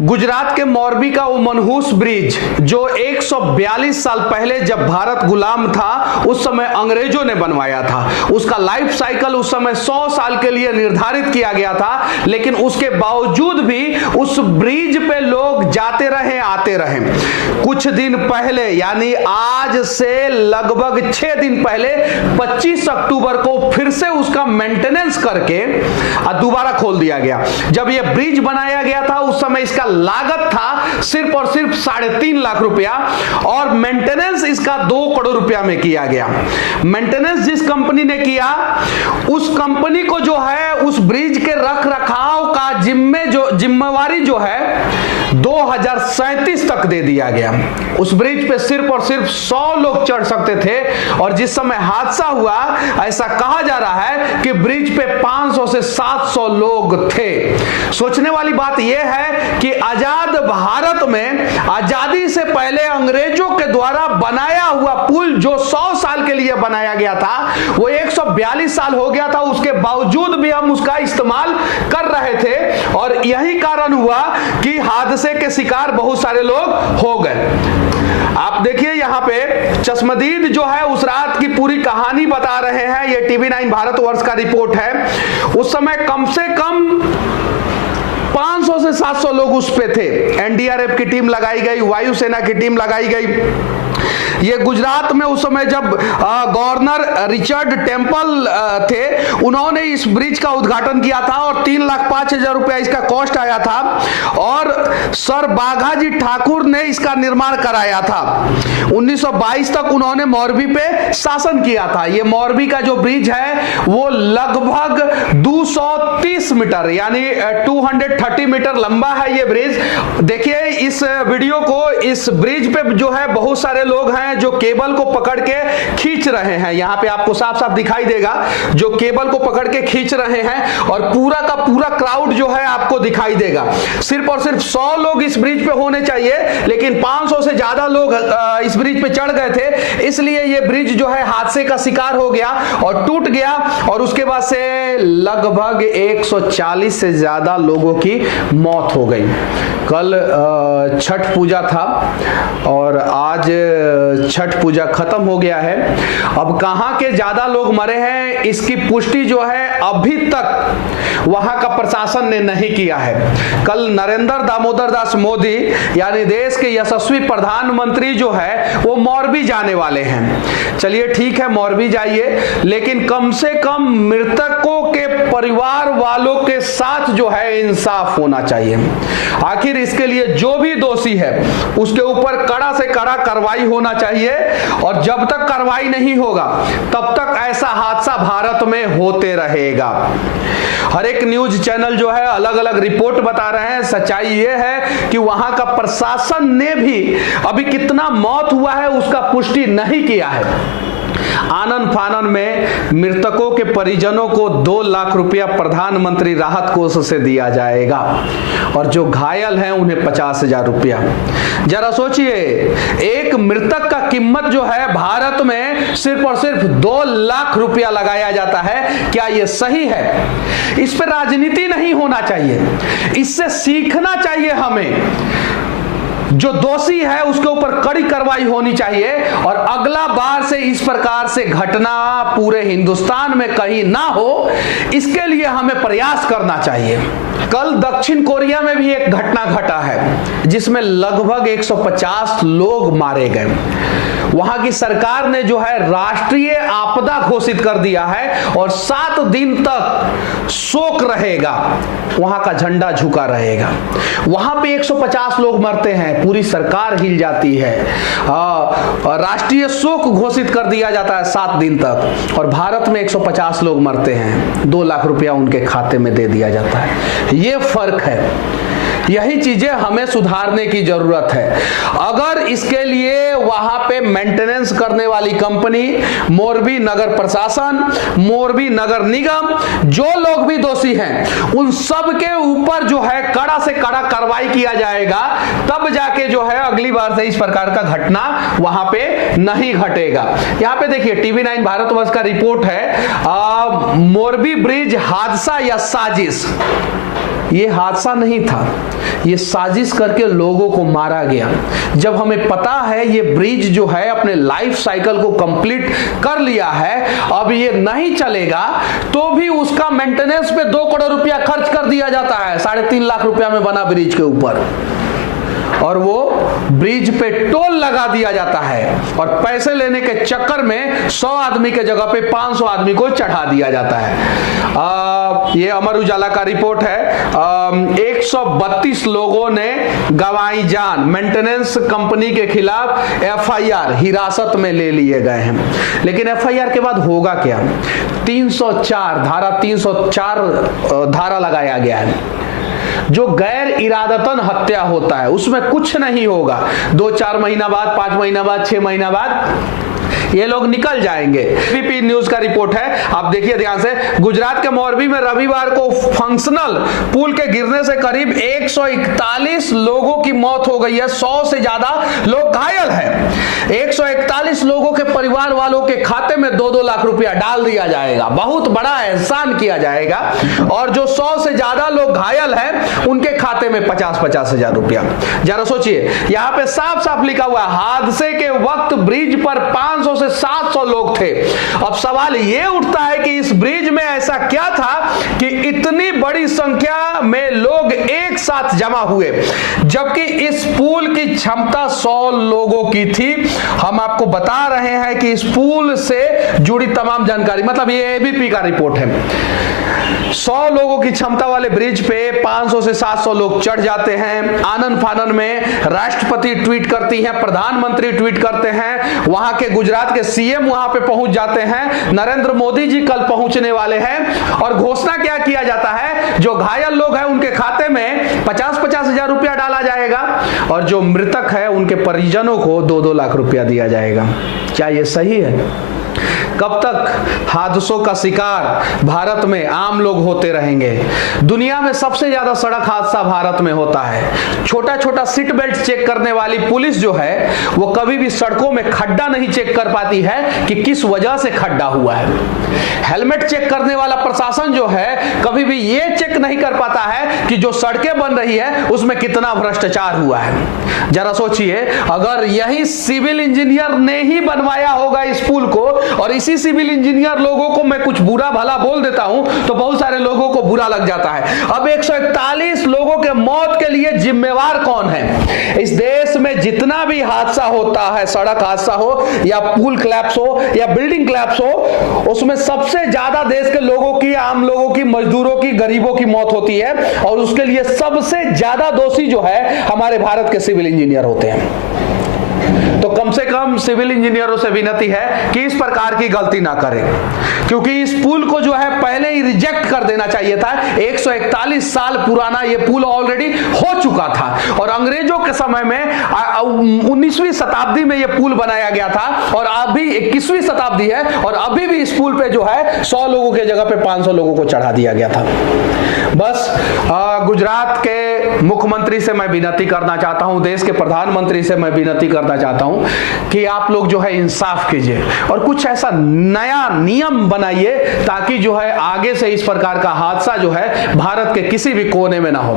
गुजरात के मोरबी का वो मनहूस ब्रिज जो 142 साल पहले जब भारत गुलाम था उस समय अंग्रेजों ने बनवाया था, उसका लाइफ साइकिल उस समय 100 साल के लिए निर्धारित किया गया था, लेकिन उसके बावजूद भी उस ब्रिज पे लोग जाते रहे आते रहे। कुछ दिन पहले यानी आज से लगभग 6 दिन पहले 25 अक्टूबर को फिर से उसका मेंटेनेंस करके दोबारा खोल दिया गया। जब यह ब्रिज बनाया गया था उस समय इसका लागत था सिर्फ और सिर्फ 3.5 लाख रुपया और मेंटेनेंस इसका 2 करोड़ रुपया में किया गया। मेंटेनेंस जिस कंपनी ने किया उस कंपनी को जो है उस ब्रिज के रख रखाव का जिम्मेवारी जो है 2037 तक दे दिया गया। उस ब्रिज पे सिर्फ और सिर्फ 100 लोग चढ़ सकते थे और जिस समय हादसा हुआ ऐसा कहा जा रहा है कि ब्रिज पे 500 से 700 लोग थे। सोचने वाली बात यह है कि आजाद भारत में आजादी से पहले अंग्रेजों के द्वारा बनाया हुआ पुल जो 100 साल के लिए बनाया गया था वो 142 साल हो गया था, उसके बावजूद भी हम उसका इस्तेमाल कर रहे थे और यही कारण हुआ कि हादसे के शिकार बहुत सारे लोग हो गए। आप देखिए यहाँ पे चश्मदीद जो है उस रात की पूरी कहानी बता रहे हैं। ये TV9 भारतवर्ष का रिपोर्ट है। उस समय कम से कम 500 से 700 लोग उस पे थे। NDRF की टीम लगाई गई, वायुसेना की टीम लगाई गई। ये गुजरात में उस समय जब गवर्नर रिचर्ड टेम्पल थे उन्होंने इस ब्रिज का उद्घाटन किया था और 3,05,000 रुपया इसका कॉस्ट आया था और सर बाघाजी ठाकुर ने इसका निर्माण कराया था। 1922 तक उन्होंने मोरबी पे शासन किया था। ये मोरबी का जो ब्रिज है वो लगभग 230 मीटर यानी 230 मीटर लंबा है ये ब्रिज। देखिए इस वीडियो को, इस ब्रिज पे जो है बहुत सारे लोग हैं जो केबल को पकड़ के खींच रहे हैं। यहां पे आपको साफ साफ दिखाई देगा जो केबल को पकड़ के खींच रहे हैं और पूरा का पूरा क्राउड जो है आपको दिखाई देगा। सिर्फ और सिर्फ 100 लोग इस ब्रिज पे होने चाहिए लेकिन 500 से ज्यादा लोग इस ब्रिज पे चढ़ गए थे, इसलिए ये ब्रिज जो है हादसे का शिकार हो गया और टूट गया और उसके बाद से लगभग 140 से ज्यादा लोगों की मौत हो गई। कल छठ पूजा था और आज छठ पूजा खत्म हो गया है। अब कहां के ज्यादा लोग मरे हैं इसकी पुष्टि जो है अभी तक वहां का प्रशासन ने नहीं किया है। कल नरेंद्र दामोदर दास मोदी यानी देश के यशस्वी प्रधानमंत्री जो है वो मोरबी जाने वाले हैं। चलिए ठीक है, मोरबी जाइए, लेकिन कम से कम मृतकों के परिवार वालों के साथ जो है इंसाफ होना चाहिए। आखिर इसके लिए जो भी दोषी है उसके ऊपर कड़ा से कड़ा कार्रवाई होना चाहिए और जब तक कार्रवाई नहीं होगा तब तक ऐसा हादसा भारत में होते रहेगा। हर एक न्यूज चैनल जो है अलग अलग रिपोर्ट बता रहे हैं। सच्चाई यह है कि वहां का प्रशासन ने भी अभी कितना मौत हुआ है उसका पुष्टि नहीं किया है। आनन फानन में मृतकों के परिजनों को 2 लाख रुपया प्रधानमंत्री राहत कोष से दिया जाएगा और जो घायल हैं उन्हें 50,000 रुपया। जरा सोचिए, एक मृतक का कीमत जो है भारत में सिर्फ और सिर्फ 2 लाख रुपया लगाया जाता है। क्या यह सही है? इस पर राजनीति नहीं होना चाहिए, इससे सीखना चाहिए हमें। जो दोषी है उसके ऊपर कड़ी कार्रवाई होनी चाहिए और अगला बार से इस प्रकार से घटना पूरे हिंदुस्तान में कहीं ना हो इसके लिए हमें प्रयास करना चाहिए। कल दक्षिण कोरिया में भी एक घटना घटा है जिसमें लगभग 150 लोग मारे गए। वहां की सरकार ने जो है राष्ट्रीय आपदा घोषित कर दिया है और 7 दिन तक शोक रहेगा, वहां का झंडा झुका रहेगा। वहां पे 150 लोग मरते हैं, पूरी सरकार हिल जाती है, राष्ट्रीय शोक घोषित कर दिया जाता है 7 दिन तक और भारत में 150 लोग मरते हैं, 2 लाख रुपया उनके खाते में दे दिया जाता है। ये फर्क है। यही चीजें हमें सुधारने की जरूरत है। अगर इसके लिए वहां पे मेंटेनेंस करने वाली कंपनी, मोरबी नगर प्रशासन, मोरबी नगर निगम, जो लोग भी दोषी हैं उन सब के ऊपर जो है कड़ा से कड़ा कार्रवाई किया जाएगा, तब जाके जो है अगली बार से इस प्रकार का घटना वहां पे नहीं घटेगा। यहां पे देखिए TV9 भारतवर्ष का रिपोर्ट है, मोरबी ब्रिज हादसा या साजिश। ये हादसा नहीं था, ये साजिश करके लोगों को मारा गया। जब हमें पता है ये ब्रिज जो है अपने लाइफ साइकिल को कंप्लीट कर लिया है, अब ये नहीं चलेगा, तो भी उसका मेंटेनेंस पे 2 करोड़ रुपया खर्च कर दिया जाता है। 3.5 लाख रुपया में बना ब्रिज के ऊपर, और वो ब्रिज पे टोल लगा दिया जाता है, और पैसे लेने के चक्कर में 100 आदमी के जगह पे 500 आदमी को चढ़ा दिया जाता है। ये अमर उजाला का रिपोर्ट है। 132 लोगों ने गंवाई जान। मेंटेनेंस कंपनी के खिलाफ एफआईआर हिरासत में ले लिए गए हैं। लेकिन एफआईआर के बाद होगा क्या? 304 धारा लगाया गया है। जो गैर इरादतन हत्या होता है उसमें कुछ नहीं होगा। 2-4 महीना बाद, 5 महीना बाद, 6 महीना बाद ये लोग निकल जाएंगे। एबीपी न्यूज का रिपोर्ट है, आप देखिए ध्यान से। गुजरात के मोरबी में रविवार को फंक्शनल पुल के गिरने से करीब 141 लोगों की मौत हो गई है। 100 से ज्यादा लोग घायल हैं। 141 लोगों के परिवार वालों के खाते में 2-2 लाख रुपया डाल दिया जाएगा। बहुत बड़ा एहसान किया जाएगा। और जो 100 से ज्यादा लोग घायल हैं उनके खाते में 50-50 हजार रुपया। जरा सोचिए, यहां पे साफ साफ लिखा हुआ है हादसे के वक्त ब्रिज पर 500 से 700 लोग थे। अब सवाल यह उठता है कि इस ब्रिज में ऐसा क्या था कि इतनी बड़ी संख्या में लोग एक साथ जमा हुए, जबकि इस पुल की क्षमता 100 लोगों की थी। हम आपको बता रहे हैं कि इस पुल से जुड़ी तमाम जानकारी, मतलब ये एबीपी का रिपोर्ट है। 100 लोगों की क्षमता वाले ब्रिज पे 500 से 700 लोग चढ़ जाते हैं। आनन फानन में राष्ट्रपति ट्वीट करती हैं, प्रधानमंत्री ट्वीट करते हैं, वहां के गुजरात के सीएम वहां पे पहुंच जाते हैं, नरेंद्र मोदी जी कल पहुंचने वाले हैं। और घोषणा क्या किया जाता है? जो घायल लोग हैं उनके खाते में 50-50 हजार रुपया डाला जाएगा, और जो मृतक है उनके परिजनों को 2-2 लाख रुपया दिया जाएगा। क्या यह सही है? कब तक हादसों का शिकार भारत में आम लोग होते रहेंगे? दुनिया में सबसे ज्यादा सड़क हादसा भारत में होता है। छोटा छोटा सीट बेल्ट चेक करने वाली पुलिस जो है वो कभी भी सड़कों में खड्डा नहीं चेक कर पाती है कि किस वजह से खड्डा हुआ है। हेलमेट चेक करने वाला प्रशासन जो है कभी भी ये चेक नहीं कर पाता है कि जो सड़कें बन रही है उसमें कितना भ्रष्टाचार हुआ है। जरा सोचिए, अगर यही सिविल इंजीनियर ने ही बनवाया होगा इस पुल को, और इसी सिविल इंजीनियर लोगों को मैं कुछ बुरा भला बोल देता हूं तो बहुत सारे लोगों को बुरा लग जाता है। अब 141 लोगों के मौत के लिए जिम्मेवार कौन है? इस देश में जितना भी हादसा होता है, सड़क हादसा हो या पुल क्लैप्स हो या बिल्डिंग क्लैप्स हो, उसमें सबसे ज्यादा देश के लोगों की, आम लोगों की, मजदूरों की, गरीबों की मौत होती है। और उसके लिए सबसे ज्यादा दोषी जो है हमारे भारत के सिविल इंजीनियर होते हैं। तो कम से कम सिविल इंजीनियरों से विनती है कि इस प्रकार की गलती ना करें, क्योंकि इस पुल को जो है पहले ही रिजेक्ट कर देना चाहिए था। 141 साल पुराना ये पुल ऑलरेडी हो चुका था, और अंग्रेजों के समय में 19वीं शताब्दी में ये पुल बनाया गया था, और अभी 21वीं शताब्दी है, और अभी भी इस पुल पे जो है 100 लोगों के जगह पे 500 लोगों को चढ़ा दिया गया था। बस गुजरात के मुख्यमंत्री से मैं विनती करना चाहता हूं, देश के प्रधानमंत्री से मैं विनती करना चाहता हूं कि आप लोग जो है इंसाफ कीजिए और कुछ ऐसा नया नियम बनाइए ताकि जो है आगे से इस प्रकार का हादसा जो है भारत के किसी भी कोने में ना हो।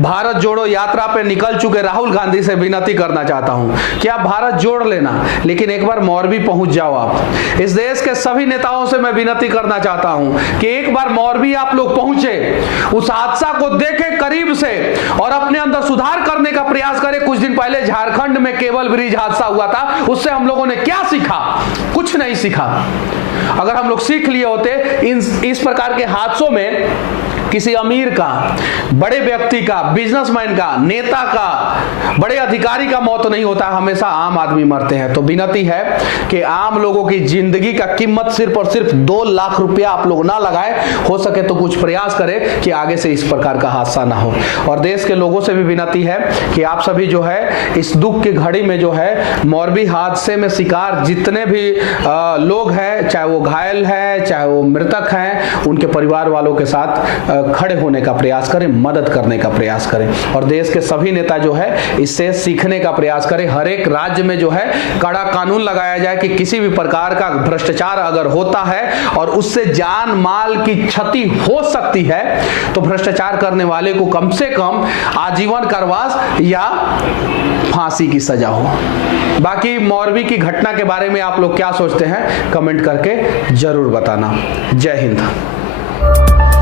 भारत जोड़ो यात्रा पे निकल चुके राहुल गांधी से विनती करना चाहता हूं कि आप भारत जोड़ लेना, लेकिन एक बार मोरबी पहुंच जाओ। आप इस देश के सभी नेताओं से मैं विनती करना चाहता हूं कि एक बार मोरबी आप लोग पहुंचे, उस हादसा को देखें करीब से और अपने अंदर सुधार करने का प्रयास करें। कुछ दिन पहले झारखंड में केबल ब्रिज हादसा हुआ था, उससे हम लोगों ने क्या सीखा? कुछ नहीं सीखा। अगर हम लोग सीख लिए होते इस प्रकार के हादसों में किसी अमीर का, बड़े व्यक्ति का, बिजनेसमैन का, नेता का, बड़े अधिकारी का मौत नहीं होता, हमेशा आम आदमी मरते हैं। तो विनती है कि आम लोगों की जिंदगी का कीमत सिर्फ और सिर्फ 2 लाख रुपया आप लोग ना लगाए, हो सके तो कुछ प्रयास करें कि आगे से इस प्रकार का हादसा ना हो। और देश के लोगों से भी विनती है कि आप सभी जो है इस दुख की घड़ी में जो है मोरबी हादसे में शिकार जितने भी लोग हैं, चाहे वो घायल है चाहे वो मृतक हैं, उनके परिवार वालों के साथ खड़े होने का प्रयास करें, मदद करने का प्रयास करें और देश के सभी नेता जो है इससे सीखने का प्रयास करें। हर एक राज्य में जो है कड़ा कानून लगाया जाए कि किसी भी प्रकार का भ्रष्टाचार अगर होता है और उससे जान माल की क्षति हो सकती है तो भ्रष्टाचार करने वाले को कम से कम आजीवन कारावास या फांसी की सजा हो। बाकी मौरवी की घटना के बारे में आप लोग क्या सोचते हैं कमेंट करके जरूर बताना। जय हिंद।